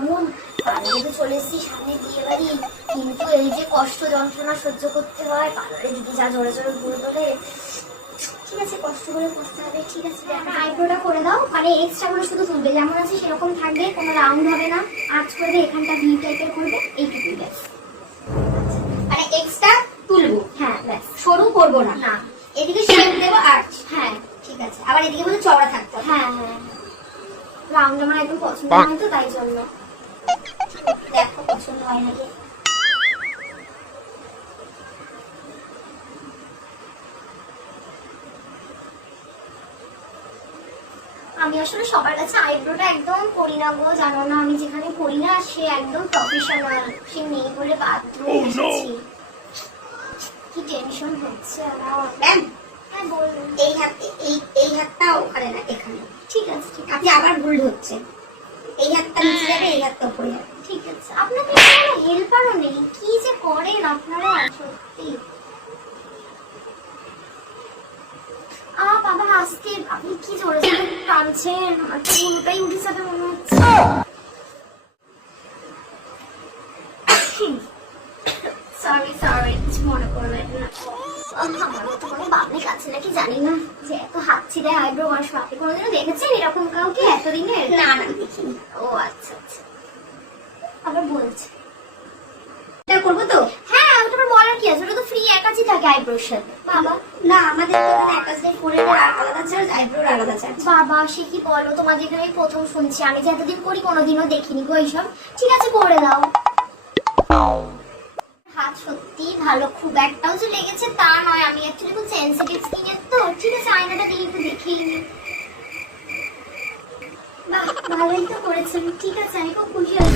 অমন পার্লারে চলে এসেছি, সামনে বিয়ে বাড়ি, কিন্তু এই যে কষ্ট যন্ত্রণা সহ্য করতে হয়, পার্লারে দিদি যা জোরে জোরে ঘুরে তোলে। ঠিক আছে, কষ্ট করে করতে হবে। ঠিক আছে, আইব্রোটা করে দাও, মানে এক্সট্রা করে শুধু তুলবে, যেমন আছে সেরকম থাকবে, কোনো রাউন্ড হবে না। আর্চ করবে, এখানটা ভি টাইপের করবে, এইটুকুই ব্যাস। মানে এক্সট্রা তুলবো? হ্যাঁ ব্যাস, সরু করবো না। না, এদিকে শেপ দেবো আর্চ। হ্যাঁ ঠিক আছে, আবার এদিকে বলে চওড়া থাকতে হবে। হ্যাঁ হ্যাঁ, রাউন্ড আমার একদম পছন্দ হয় তো, তাই জন্য। দেখো পছন্দ হয় নাকি। আমি আসলে সবার কাছে আইব্রোটা একদম করি না গো, জানো না, আমি যেখানে করি না সে একদম প্রফেশনাল, সে নেই বলে বাথরুমে এসেছি। কি টেনশন হচ্ছে আমার। ম্যাম, হ্যাঁ বলুন। এই হাতটা ওখানে না, এখানে। ঠিক আছে ঠিক আছে। আপনি আবার ভুল হচ্ছে। এই হাতটা নিচে যাবে, এই হাতটা উপরে যাবে। ঠিক আছে, আপনাকে কোনো হেল্পারও নেই, কি যে করেন আপনারা সত্যি। বাবা আজকে আপনি কি জোরে জোরে টানছেন, আমার তো পুরোটাই উঠে যাবে মনে হচ্ছে। সরি সরি, কিছু মনে করবেন না। আমার মতো কোনো বাবলিক আছে নাকি জানি না, যে এত হাত ছিঁড়ে আইব্রো ওয়াশ। আপনি কোনোদিনও দেখেছেন এরকম কাউকে এতদিনের? না না, দেখিনি। ও আচ্ছা আচ্ছা, আবার বলছে এটা করবো তো? হ্যাঁ, ওটা আবার বলার কি আছে, ওটা তো ফ্রি অ্যাটাচই থাকে আইব্রোর সাথে। বাবা না, আমাদের এখানে অ্যাটাচ নেই, ফোনের আলাদা চার্জ, আইব্রোর আলাদা চার্জ। বাবা সে কি বলো, তোমাদের এখানে আমি প্রথম শুনছি, আমি যে এতদিন করি কোনোদিনও দেখিনি গো এইসব। ঠিক আছে করে দাও। হাত সত্যি ভালো, খুব একটাও যে লেগেছে তা নয়, আমি অ্যাকচুয়ালি খুব সেনসিটিভ স্কিনের তো। ঠিক আছে, আয়নাটা দিয়ে একটু দেখেই নি। বাহ ভালোই তো করেছেন। ঠিক আছে, আমি খুব খুশি হয়েছি।